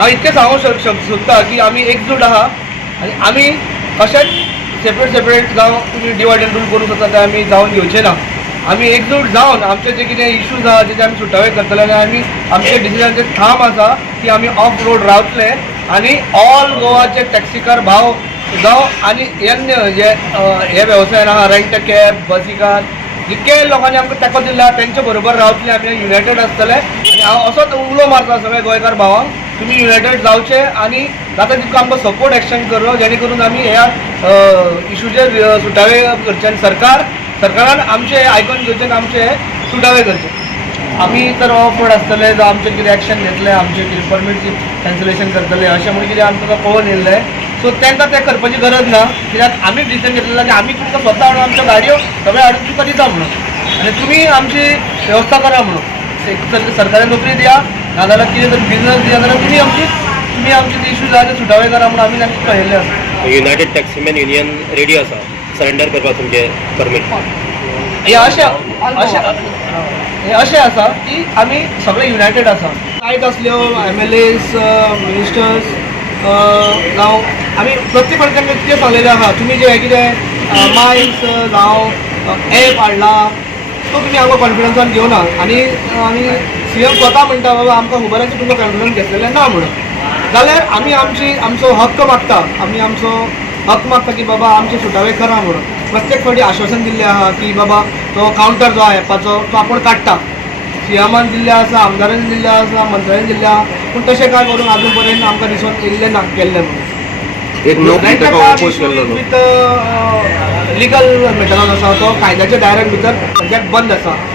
हांव इतकें सांगूं सोदता की आमी एकजूट आहा आनी आमी अशेंच सेपरेट जावं तुमी डिवायड एंड रूल करूंक सोदता ते आमी जावन घेवचे ना. आमी एकजूट जावन आमचे जे कितें इश्यूज आहा तेचे आमी सुटावे करतले आनी आमी आमचे डिसिजनाचेर ठाम आसा की आमी ऑफ रोड रावतले आनी ऑल गोवाचे टॅक्सीकार भाव जावं आनी हे वेवसायान आहा रेंट कॅब बसीकार जितके लोकांनी आमकां तेंको दिला तेंचे बरोबर रावतले आमी युनायटेड आसतले आनी हांव असोच उलो मारता सगळे गोंयकार भावांक तुमी युनायटेड जावचे आनी जाता तितको आमकां सपोर्ट एक्सटेंड करलो जेणे करून आमी ह्या इशूचेर सुटावे करचे आनी सरकारान आमचे आयकून घेवचे आनी आमचे सुटावे करचे. आमी तर ऑफ रोड आसतले जावं आमचे कितें एक्शन घेतले आमचे कितें परमीट कॅन्सलेशन करतले अशें म्हणून कितें आमकां पळोवन येयल्लें सो तांकां तें करपाची गरज ना कित्याक आमी डिसिजन घेतलेलें आनी आमी तुमकां स्वता हाडून आमच्यो गाडयो सगळे हाडून तुमकां दिता म्हणून आनी तुमी आमची वेवस्था करा म्हणून सरकारी नोकरी दिया नाजाल्यार कितें तरी बिजनस दिया जाल्यार तुमी आमचे इश्यूज आहा ते सुटावे करा म्हणून आमी तांकां कळयल्लें आसा. युनायटेड टॅक्सीमॅन युनियन रेडी आसा सरेंडर करपाक तुमचे परमीट. हे अशें आसा की आमी सगळे युनायटेड आसा जायत असल्यो MLAs मिनिस्टर्स जावं आमी प्रत्येक फावटी तांकां कितें सांगलेलें आहा तुमी जे कितें मायक्स जावं एप हाडला तो तुमी आमकां कॉन्फिडन्सान घेवना आनी CM स्वता म्हणटा बाबा आमकां खबर आसा तुमकां कॉन्फिडन्स घेतलेलें ना म्हणून जाल्यार आमी आमचो हक्क मागता हक्क मागता की बाबा आमचे सुटावे करा म्हणून प्रत्येक फावटी आश्वासन दिल्लें आहा की बाबा तो कावंटर जो आहा एपाचो तो आपूण काडटा CMान दिल्लें आसा आमदारान दिल्लें आसा मंत्र्यान दिल्लें आहा पूण तशें काय करून आजून पर्यंत आमकां दिसून येयल्लें ना केल्लें म्हणून विथ लिगल मॅटरान आसा तो कायद्याच्या दायऱ्यान भितर सद्याक बंद आसा